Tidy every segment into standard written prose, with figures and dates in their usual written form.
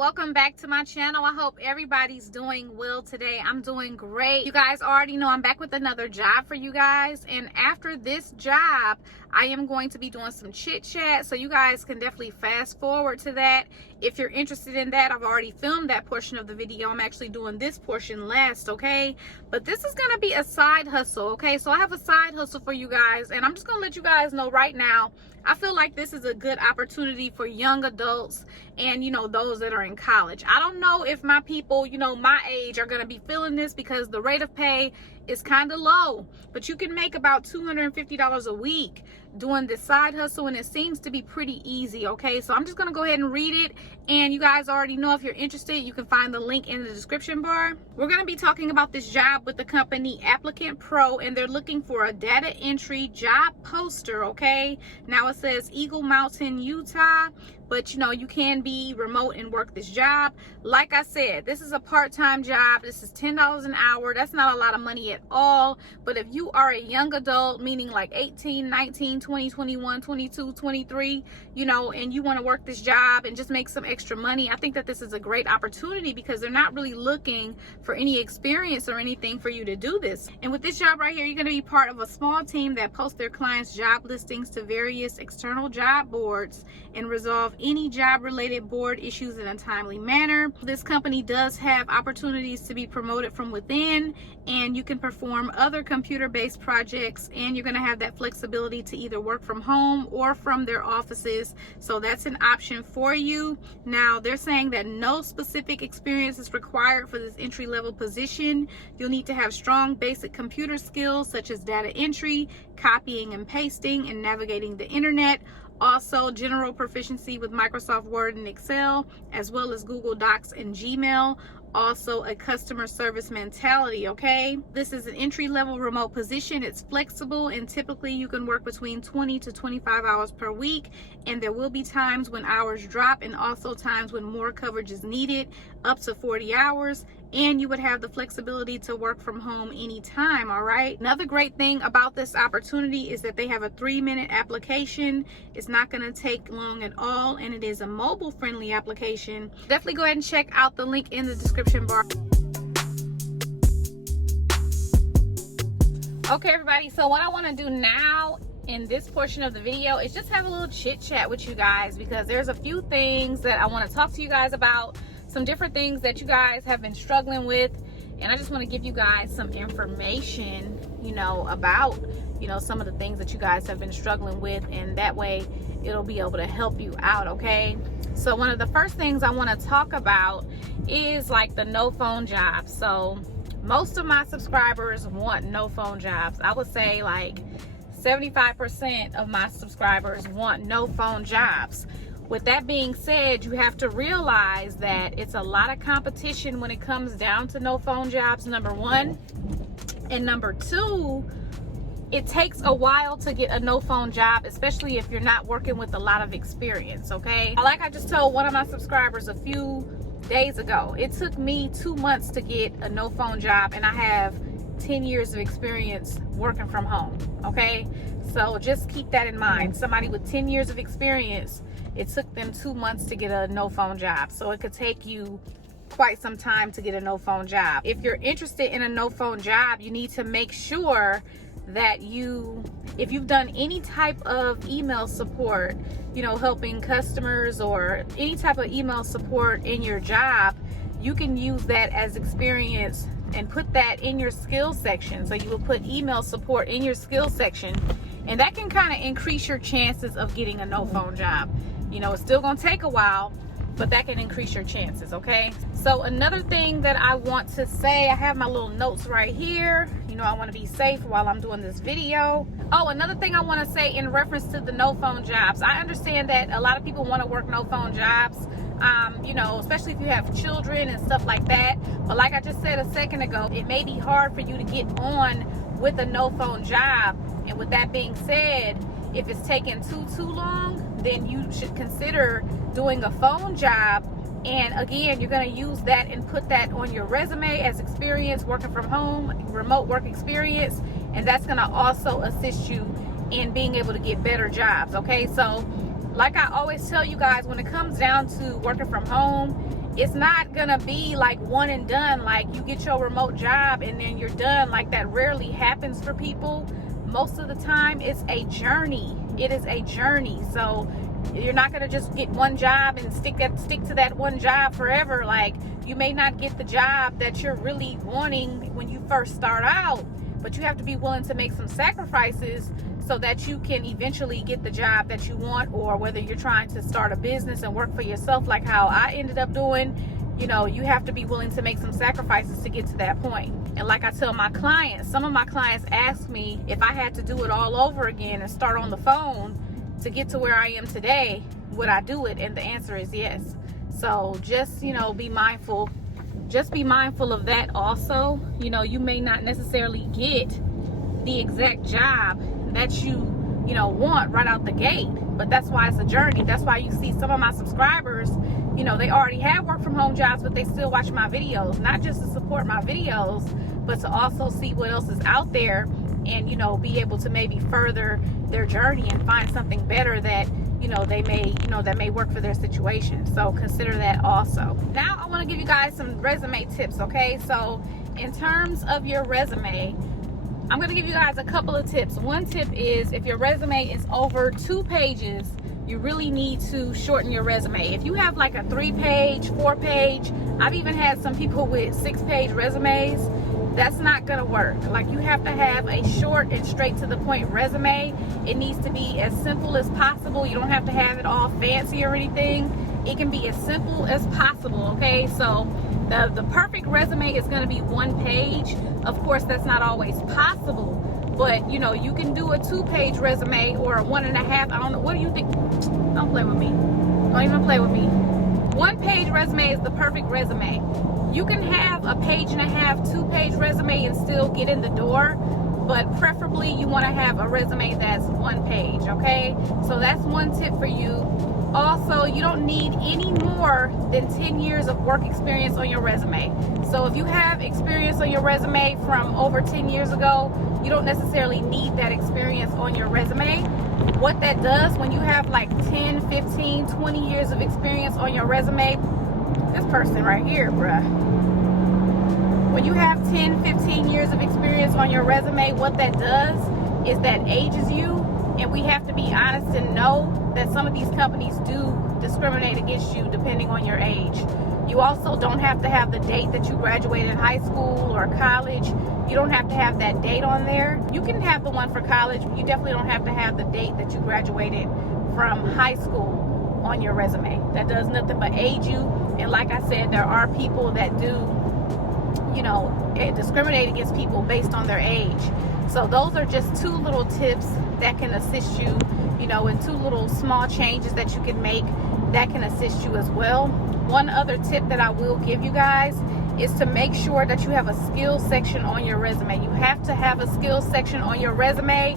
welcome back to my channel. I hope everybody's doing well today. I'm doing great. You guys already know I'm back with another job for you guys, and after this job I am going to be doing some chit chat, so you guys can definitely fast forward to that if you're interested in that. I've already filmed that portion of the video. I'm actually doing this portion last, okay? But this is gonna be a side hustle, okay? So I have a side hustle for you guys, and I'm just gonna let you guys know right now, I feel like this is a good opportunity for young adults and, you know, those that are in college. I don't know if my people, you know, my age are going to be feeling this because the rate of pay is kind of low, but you can make about $250 a week doing this side hustle, and it seems to be pretty easy, okay? So I'm just going to go ahead and read it, and you guys already know if you're interested, you can find the link in the description bar. We're going to be talking about this job with the company Applicant Pro, and they're looking for a data entry job poster, okay? Now it says Eagle Mountain, Utah, but you know, you can be remote and work this job. Like I said, this is a part-time job. This is $10 an hour. That's not a lot of money at all, but if you are a young adult, meaning like 18, 19, 20, 21, 22, 23, you know, and you want to work this job and just make some extra money, I think that this is a great opportunity because they're not really looking for any experience or anything for you to do this. And with this job right here, you're going to be part of a small team that posts their clients' job listings to various external job boards and resolve any job related board issues in a timely manner. This company does have opportunities to be promoted from within, and you can perform other computer-based projects, and you're going to have that flexibility to either work from home or from their offices, so that's an option for you. Now they're saying that no specific experience is required for this entry-level position. You'll need to have strong basic computer skills such as data entry, copying and pasting, and navigating the internet. Also, general proficiency with Microsoft Word and Excel, as well as Google Docs and Gmail. Also, a customer service mentality, okay? This is an entry-level remote position. It's flexible, and typically you can work between 20 to 25 hours per week, and there will be times when hours drop and also times when more coverage is needed, up to 40 hours, and you would have the flexibility to work from home anytime, all right? Another great thing about this opportunity is that they have a 3-minute application. It's not gonna take long at all, and it is a mobile-friendly application. Definitely go ahead and check out the link in the description bar. Okay, everybody, so what I wanna do now in this portion of the video is just have a little chit chat with you guys, because there's a few things that I wanna talk to you guys about, some different things that you guys have been struggling with, and I just want to give you guys some information, you know, about, you know, some of the things that you guys have been struggling with, and that way it'll be able to help you out, okay? So one of the first things I want to talk about is like the no phone jobs. So most of my subscribers want no phone jobs. I would say like 75% of my subscribers want no phone jobs. With that being said, you have to realize that it's a lot of competition when it comes down to no phone jobs, number one. And number two, it takes a while to get a no phone job, especially if you're not working with a lot of experience, okay? Like I just told one of my subscribers a few days ago, it took me 2 months to get a no phone job, and I have 10 years of experience working from home, okay? So just keep that in mind. Somebody with 10 years of experience, it took them 2 months to get a no phone job. So it could take you quite some time to get a no phone job. If you're interested in a no phone job, you need to make sure that if you've done any type of email support, you know, helping customers or any type of email support in your job, you can use that as experience and put that in your skills section. So you will put email support in your skills section, and that can kind of increase your chances of getting a no phone job. You know, it's still gonna take a while, but that can increase your chances, okay? So another thing that I want to say, I have my little notes right here. You know, I want to be safe while I'm doing this video. Oh, another thing I want to say in reference to the no phone jobs. I understand that a lot of people want to work no phone jobs, you know, especially if you have children and stuff like that. But like I just said a second ago, it may be hard for you to get on with a no phone job. And with that being said, if it's taking too long, then you should consider doing a phone job. And again, you're going to use that and put that on your resume as experience working from home, remote work experience, and that's going to also assist you in being able to get better jobs, okay? So like I always tell you guys, when it comes down to working from home it's not gonna be like one and done, like you get your remote job and then you're done. Like, that rarely happens for people. Most of the time it's a journey. It is a journey. So you're not gonna just get one job and stick to that one job forever. Like, you may not get the job that you're really wanting when you first start out, but you have to be willing to make some sacrifices so that you can eventually get the job that you want. Or whether you're trying to start a business and work for yourself, like how I ended up doing, you know, you have to be willing to make some sacrifices to get to that point. And like I tell my clients, some of my clients ask me if I had to do it all over again and start on the phone to get to where I am today, would I do it? And the answer is yes. So just, you know, be mindful. Just be mindful of that also. You know, you may not necessarily get the exact job that you know, want right out the gate, but that's why it's a journey. That's why you see some of my subscribers, you know, they already have work from home jobs, but they still watch my videos, not just to support my videos, but to also see what else is out there and, you know, be able to maybe further their journey and find something better that, you know, they may, you know, that may work for their situation. So consider that also. Now I want to give you guys some resume tips, okay? So in terms of your resume, I'm going to give you guys a couple of tips. One tip is, if your resume is over 2 pages, you really need to shorten your resume. If you have like a 3-page, 4-page, I've even had some people with 6-page resumes, that's not gonna work. Like, you have to have a short and straight to the point resume. It needs to be as simple as possible. You don't have to have it all fancy or anything. It can be as simple as possible, okay? So the perfect resume is gonna be 1 page. Of course, that's not always possible, but you know, you can do a 2-page resume or a 1.5. I don't know, what do you think? Don't play with me. Don't even play with me. 1-page resume is the perfect resume. You can have a 1.5, 2-page resume and still get in the door, but preferably you want to have a resume that's 1 page, okay? So that's one tip for you. Also, you don't need any more than 10 years of work experience on your resume. So if you have experience on your resume from over 10 years ago, you don't necessarily need that experience on your resume. What that does, when you have like 10, 15, 20 years of experience on your resume, this person right here, bruh. When you have 10, 15 years of experience on your resume, what that does is that ages you. And we have to be honest and know that some of these companies do discriminate against you depending on your age. You also don't have to have the date that you graduated high school or college. You don't have to have that date on there. You can have the one for college, but you definitely don't have to have the date that you graduated from high school on your resume. That does nothing but age you. And like I said, there are people that do, you know, discriminate against people based on their age. So those are just 2 little tips that can assist you, you know, and 2 little small changes that you can make that can assist you as well. One other tip that I will give you guys is to make sure that you have a skills section on your resume. You have to have a skills section on your resume,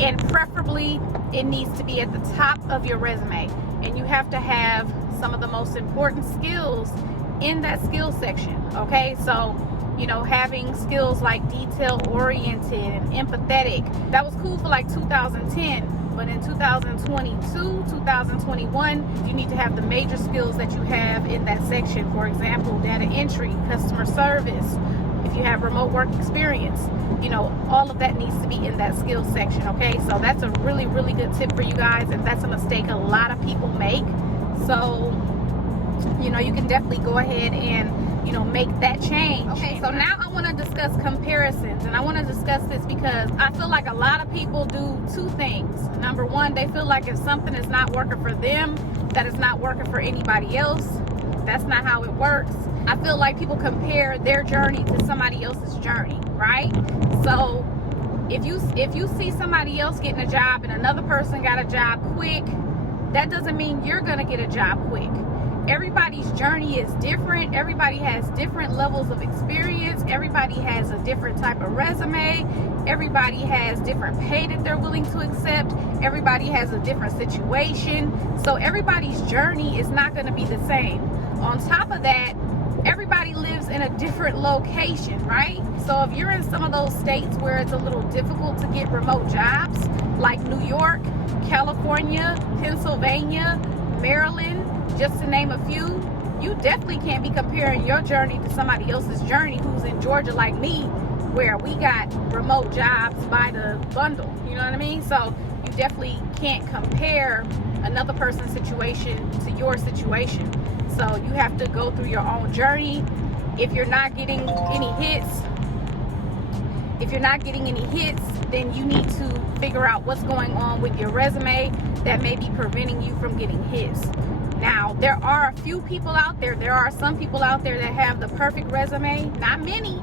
and preferably it needs to be at the top of your resume. And you have to have some of the most important skills in that skills section, okay? So, you know, having skills like detail-oriented and empathetic, that was cool for like 2010. But in 2022, 2021, you need to have the major skills that you have in that section. For example, data entry, customer service, if you have remote work experience, you know, all of that needs to be in that skills section, okay? So that's a really, really good tip for you guys, and that's a mistake a lot of people make. So, you know, you can definitely go ahead and, you know, make that change. Okay, so now I want to discuss comparisons, and I want to discuss this because I feel like a lot of people do 2 things. Number one, they feel like if something is not working for them, that it's not working for anybody else. That's not how it works. I feel like people compare their journey to somebody else's journey, right? So if you see somebody else getting a job and another person got a job quick, that doesn't mean you're gonna get a job quick. Everybody's journey is different. Everybody has different levels of experience. Everybody has a different type of resume. Everybody has different pay that they're willing to accept. Everybody has a different situation. So everybody's journey is not going to be the same. On top of that, everybody lives in a different location, right? So if you're in some of those states where it's a little difficult to get remote jobs, like New York, California, Pennsylvania, Maryland, just to name a few, you definitely can't be comparing your journey to somebody else's journey who's in Georgia like me, where we got remote jobs by the bundle. You know what I mean? So you definitely can't compare another person's situation to your situation. So you have to go through your own journey. If you're not getting any hits, then you need to figure out what's going on with your resume that may be preventing you from getting hits. Now, there are a few people out there, there are some people out there that have the perfect resume, not many,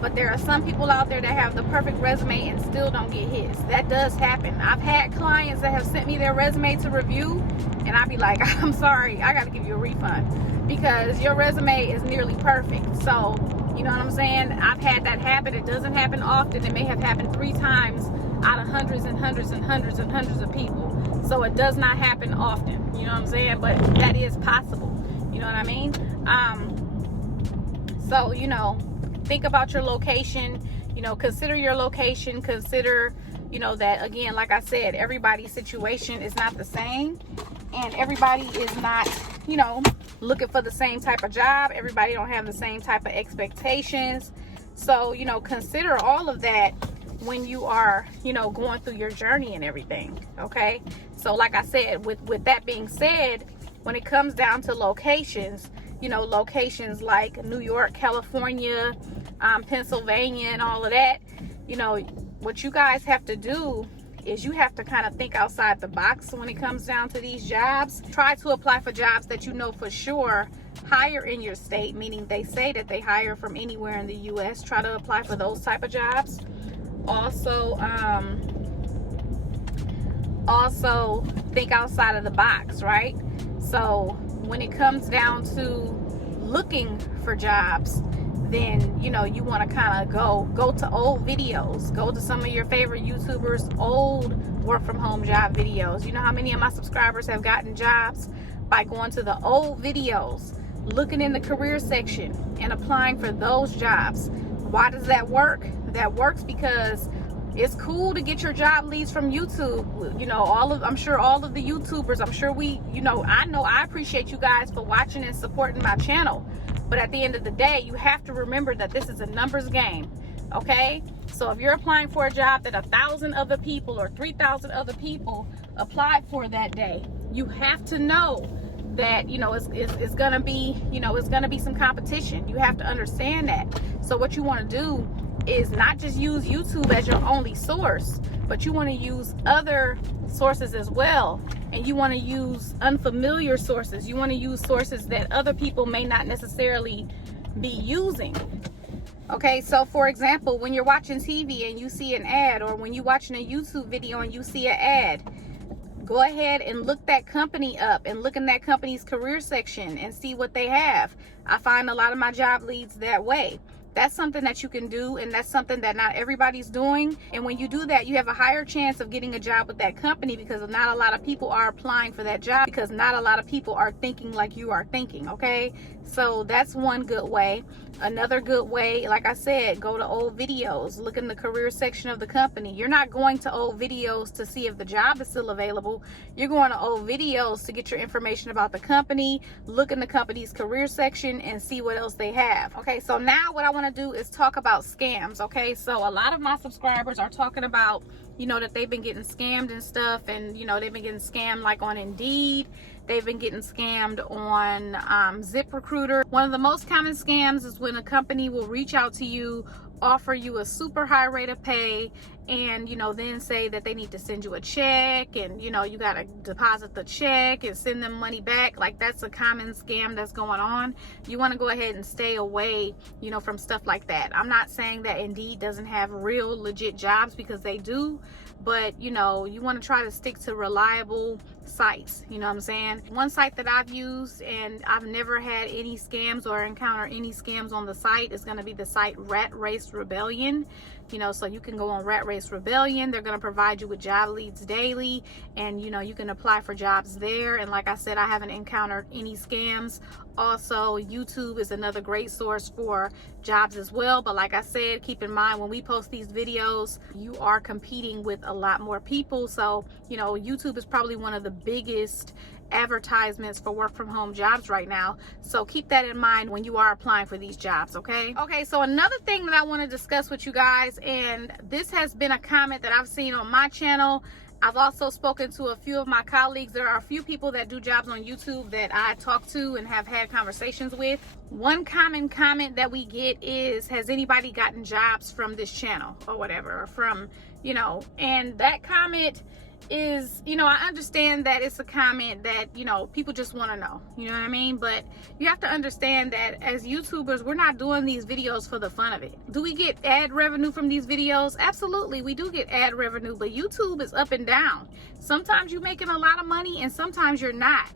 but there are some people out there that have the perfect resume and still don't get hits. That does happen. I've had clients that have sent me their resume to review, and I'd be like, I'm sorry, I gotta give you a refund because your resume is nearly perfect. So, you know what I'm saying? I've had that happen. It doesn't happen often. It may have happened 3 times out of hundreds and hundreds and hundreds and hundreds of people. So it does not happen often. You know what I'm saying? But that is possible. You know what I mean? So, you know, think about your location. You know, consider your location. Consider, you know, that, again, like I said, everybody's situation is not the same. And everybody is not, you know, looking for the same type of job. Everybody don't have the same type of expectations. So, you know, consider all of that when you are, you know, going through your journey and everything. Okay. So like I said, with that being said, when it comes down to locations, you know, locations like New York, California, Pennsylvania, and all of that, you know, what you guys have to do is you have to kind of think outside the box when it comes down to these jobs. Try to apply for jobs that you know for sure hire in your state, meaning they say that they hire from anywhere in the US. Try to apply for those type of jobs. Also think outside of the box, right? So when it comes down to looking for jobs, then, you know, you want to kind of go to old videos, go to some of your favorite YouTubers, old work from home job videos. You know how many of my subscribers have gotten jobs by going to the old videos, looking in the career section and applying for those jobs. Why does that work? That works because it's cool to get your job leads from YouTube. You know, I'm sure all of the YouTubers, I appreciate you guys for watching and supporting my channel. But at the end of the day, you have to remember that this is a numbers game, okay? So if you're applying for a job that 1,000 other people or 3,000 other people applied for that day, you have to know that, you know, it's gonna be, you know, it's gonna be some competition. You have to understand that. So what you want to do is not just use YouTube as your only source, but you want to use other sources as well. And you want to use unfamiliar sources. You want to use sources that other people may not necessarily be using. Okay, so for example, when you're watching TV and you see an ad, or when you're watching a YouTube video and you see an ad, go ahead and look that company up and look in that company's career section and see what they have. I find a lot of my job leads that way. That's something that you can do, and that's something that not everybody's doing. And when you do that, you have a higher chance of getting a job with that company, because not a lot of people are applying for that job, because not a lot of people are thinking like you are thinking, okay? So that's one good way. Another good way, like I said, go to old videos, look in the career section of the company. You're not going to old videos to see if the job is still available. You're going to old videos to get your information about the company, look in the company's career section and see what else they have. Okay, so now what I want to do is talk about scams. Okay, so a lot of my subscribers are talking about, you know, that they've been getting scammed and stuff, and, you know, they've been getting scammed like on Indeed. They've been getting scammed on ZipRecruiter. One of the most common scams is when a company will reach out to you, offer you a super high rate of pay, and, you know, then say that they need to send you a check, and, you know, you got to deposit the check and send them money back. Like, that's a common scam that's going on. You want to go ahead and stay away, you know, from stuff like that. I'm not saying that Indeed doesn't have real legit jobs, because they do, but, you know, you want to try to stick to reliable sites. You know what I'm saying? One site that I've used and I've never had any scams or encountered any scams on the site is going to be the site Rat Race Rebellion. You know, so you can go on Rat Race Rebellion. They're going to provide you with job leads daily, and, you know, you can apply for jobs there. And like I said, I haven't encountered any scams. Also, YouTube is another great source for jobs as well. But like I said, keep in mind, when we post these videos, you are competing with a lot more people. So, you know, YouTube is probably one of the biggest advertisements for work from home jobs right now. So keep that in mind when you are applying for these jobs, okay? Okay, so another thing that I want to discuss with you guys, and this has been a comment that I've seen on my channel. I've also spoken to a few of my colleagues. There are a few people that do jobs on YouTube that I talk to and have had conversations with. One common comment that we get is, has anybody gotten jobs from this channel or whatever, or from, you know, and that comment is, you know, I understand that it's a comment that, you know, people just want to know, you know what I mean? But you have to understand that as YouTubers, we're not doing these videos for the fun of it. Do we get ad revenue from these videos? Absolutely, we do get ad revenue, but YouTube is up and down. Sometimes you're making a lot of money and sometimes you're not.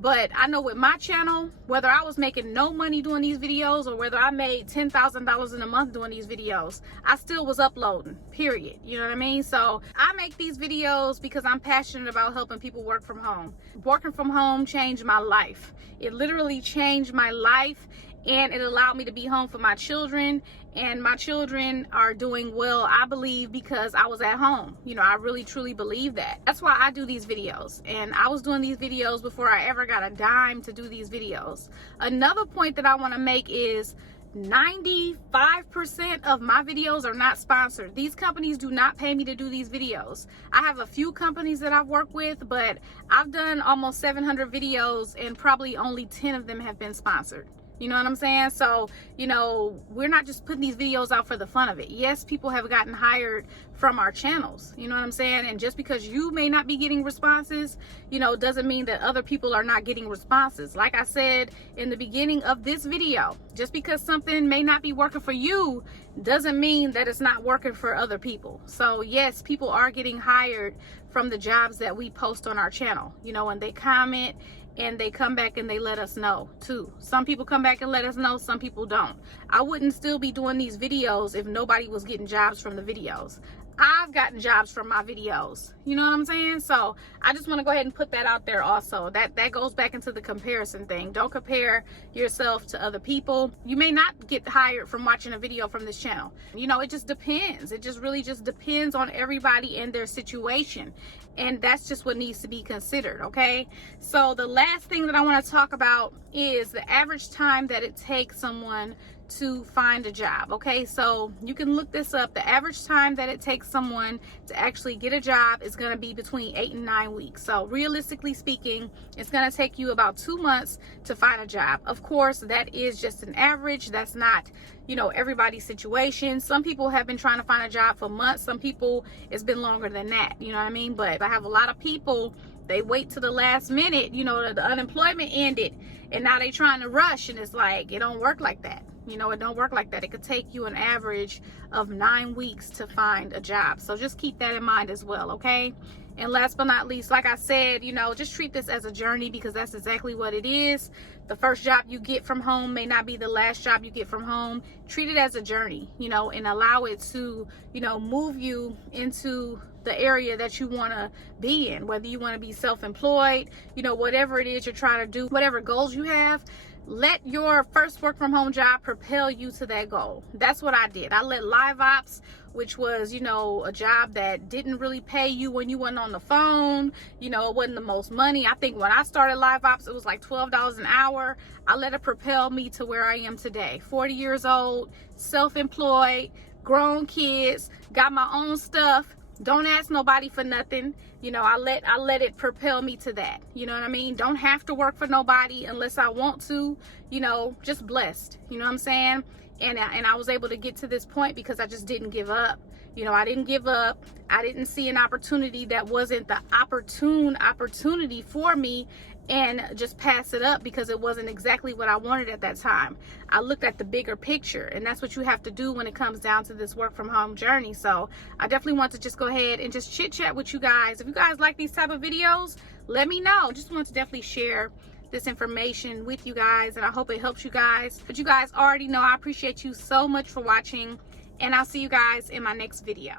But I know with my channel, whether I was making no money doing these videos or whether I made $10,000 in a month doing these videos, I still was uploading, period. You know what I mean? So I make these videos because I'm passionate about helping people work from home. Working from home changed my life. It literally changed my life, and it allowed me to be home for my children. And my children are doing well, I believe, because I was at home. You know, I really truly believe that. That's why I do these videos. And I was doing these videos before I ever got a dime to do these videos. Another point that I want to make is 95% of my videos are not sponsored. These companies do not pay me to do these videos. I have a few companies that I've worked with, but I've done almost 700 videos and probably only 10 of them have been sponsored. You know what I'm saying? So, you know, we're not just putting these videos out for the fun of it. Yes, people have gotten hired from our channels. You know what I'm saying? And just because you may not be getting responses, you know, doesn't mean that other people are not getting responses. Like I said in the beginning of this video, just because something may not be working for you doesn't mean that it's not working for other people. So yes, people are getting hired from the jobs that we post on our channel. You know, when they comment and they come back and they let us know too. Some people come back and let us know, some people don't. I wouldn't still be doing these videos if nobody was getting jobs from the videos. I've gotten jobs from my videos. You know what I'm saying? So I just want to go ahead and put that out there also. That goes back into the comparison thing. Don't compare yourself to other people. You may not get hired from watching a video from this channel. You know, it just depends. It just really just depends on everybody and their situation. And that's just what needs to be considered, okay? So the last thing that I want to talk about is the average time that it takes someone to find a job, okay? So you can look this up. The average time that it takes someone to actually get a job is going to be between 8 and 9 weeks. So realistically speaking, it's going to take you about 2 months to find a job. Of course, that is just an average. That's not, you know, everybody's situation. Some people have been trying to find a job for months. Some people, it's been longer than that, you know what I mean? But I have a lot of people, they wait to the last minute, you know, the unemployment ended, and now they trying to rush, and it's like, it don't work like that. You know, it don't work like that. It could take you an average of 9 weeks to find a job. So just keep that in mind as well, okay? And last but not least, like I said, you know, just treat this as a journey, because that's exactly what it is. The first job you get from home may not be the last job you get from home. Treat it as a journey, you know, and allow it to, you know, move you into the area that you want to be in, whether you want to be self-employed, you know, whatever it is you're trying to do, whatever goals you have. Let your first work from home job propel you to that goal. That's what I did. I let live ops, which was, you know, a job that didn't really pay you when you weren't on the phone. You know, it wasn't the most money. I think when I started live ops, it was like $12 an hour. I let it propel me to where I am today. 40 years old, self-employed, grown kids, got my own stuff. Don't ask nobody for nothing. You know, I let it propel me to that. You know what I mean? Don't have to work for nobody unless I want to. You know, just blessed. You know what I'm saying? And I was able to get to this point because I just didn't give up. You know, I didn't give up. I didn't see an opportunity that wasn't the opportune opportunity for me and just pass it up because it wasn't exactly what I wanted at that time. I looked at the bigger picture, and that's what you have to do when it comes down to this work from home journey. So I definitely want to just go ahead and just chit chat with you guys. If you guys like these type of videos, let me know. Just want to definitely share this information with you guys, and I hope it helps you guys. But you guys already know I appreciate you so much for watching, and I'll see you guys in my next video.